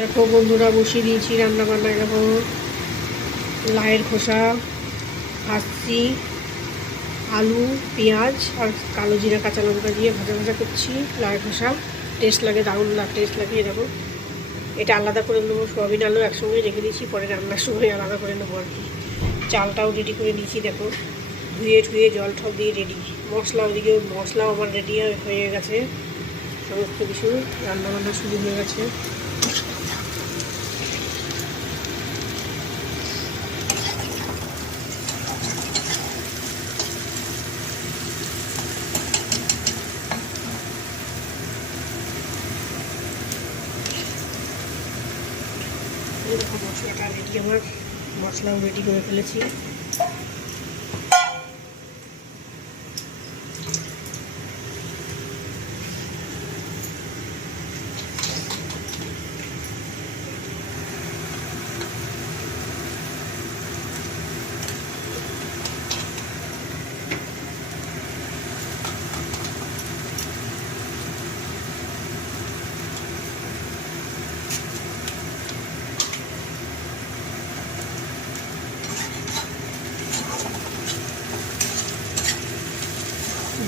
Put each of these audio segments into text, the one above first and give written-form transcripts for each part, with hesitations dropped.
দেখো বন্ধুরা, বসিয়ে দিয়েছি রান্না বান্না। দেখো লাইয়ের খোসা ভাজছি, আলু পেঁয়াজ আর কালো জিরা কাঁচা লঙ্কা দিয়ে ভাজা ভাজা করছি। লাইয়ের খোসা টেস্ট লাগে, দারুণ টেস্ট লাগে। দেখো এটা আলাদা করে নেবো, সয়াবিন আলু একসঙ্গে রেখে দিয়েছি, পরে রান্নার সময় আলাদা করে নেবো আর কি। চালটাও রেডি করে নিয়েছি, দেখো ধুয়ে ঠুয়ে জল ঠল দিয়ে রেডি। মশলা ওদিকে, মশলাও আমার রেডি হয়ে গেছে, সমস্ত কিছু রান্নাবান্না শুরু হয়ে গেছে। এরকম মশলাটা রেডি, আমার মশলাও রেডি করে ফেলেছি।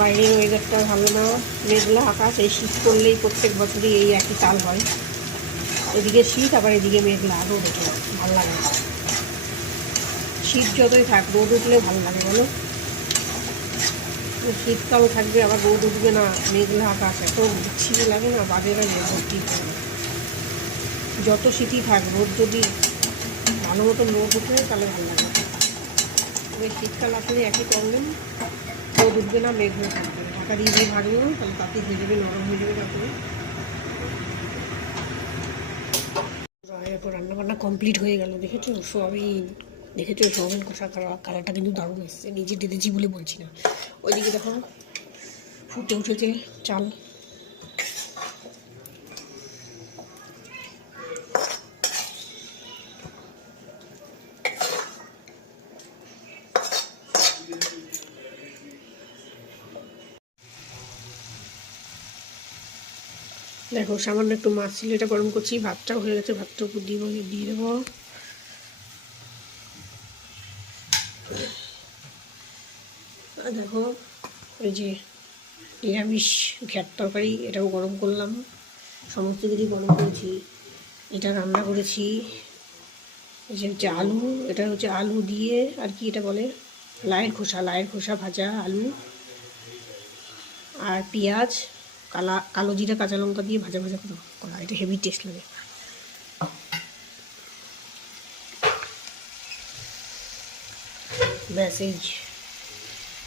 বাইরের ওয়েদারটা ভালো না, মেঘলা আকাশ। এই শীত পড়লেই প্রত্যেক বছরই এই একই তাল হয়, এদিকে শীত আবার এদিকে মেঘলা, রোদ ওঠে, ভালো লাগে না। শীত যতই থাক, রোদ উঠলে ভালো লাগে বলো। শীতকাল থাকবে আবার রোদ উঠবে না, মেঘলা আকাশ, এত বিচ্ছিরি লাগে না, বাজে লাগে। ভর্তি যত শীতই থাক, রোদ যদি ভালো মতো রোদ উঠে তাহলে ভালো লাগে। তবে শীতকাল আসলে একই প্রবলেম, রোদ উঠবে না, মেঘ হয়ে থাকবে। ঢাকা দিয়ে দিয়ে ভাজবো, তাহলে তাতে হয়ে যাবে, নরম হয়ে যাবে। তারপরে এরপর রান্নাবান্না কমপ্লিট হয়ে গেল। দেখেছো সোয়াবিন, দেখেছো সোয়াবিন কষা কালারটা কিন্তু দারুণ এসছে। নিজে ডেটেছি বলে বলছি না। ওইদিকে দেখো ফুটে উঠেছে চাল। দেখো সামান্য একটু মাছ ছিল, এটা গরম করছি। ভাতটাও হয়ে গেছে, ভাতটা উপর দিয়ে দেবো। দেখো ওই যে নিরামিষ ঘ্যাট তরকারি, এটাও গরম করলাম, সমস্ত কিছু গরম করেছি। এটা রান্না করেছি। এই যে হচ্ছে আলু, এটা হচ্ছে আলু দিয়ে আর কি এটা বলে, লাইয়ের খোসা ভাজা আলু আর পেঁয়াজ, কালো জিরা কাঁচা লঙ্কা দিয়ে ভাজা ভাজা করা। এটা হেভি টেস্ট লাগে। ব্যাস এই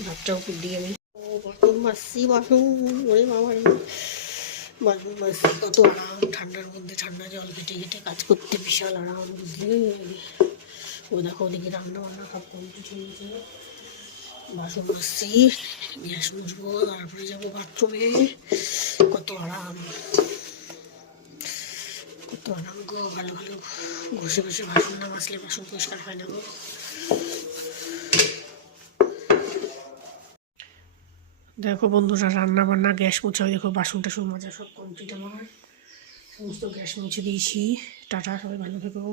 ভাতটা উপর দিয়ে আমি বাসন মাজছি। ওরে বাবা, বাসন মাজছি, কত আরাম ঠান্ডার মধ্যে। ঠান্ডা জল ঘেটে ঘেটে কাজ করতে বিশাল আরাম, বুঝলে। ও দেখো ওদিকে রান্না বান্না সব কমপ্লিট হয়ে গেছে। বাসন মাজছি, গ্যাস মুছবো, তারপরে যাবো বাথরুমে। কত আরাম, কত আরাম গো। ভালো ভালো ঘষে ঘষে বাসন না মাজলে বাসন পরিষ্কার হয় না গো। দেখো বন্ধুরা, রান্না বান্না গ্যাস মুছা, দেখো বাসন টাসন মাজা সব কমপ্লিট আমার। সমস্ত গ্যাস মুছে দিয়েছি। টাটা, সবাই ভালো থেকো।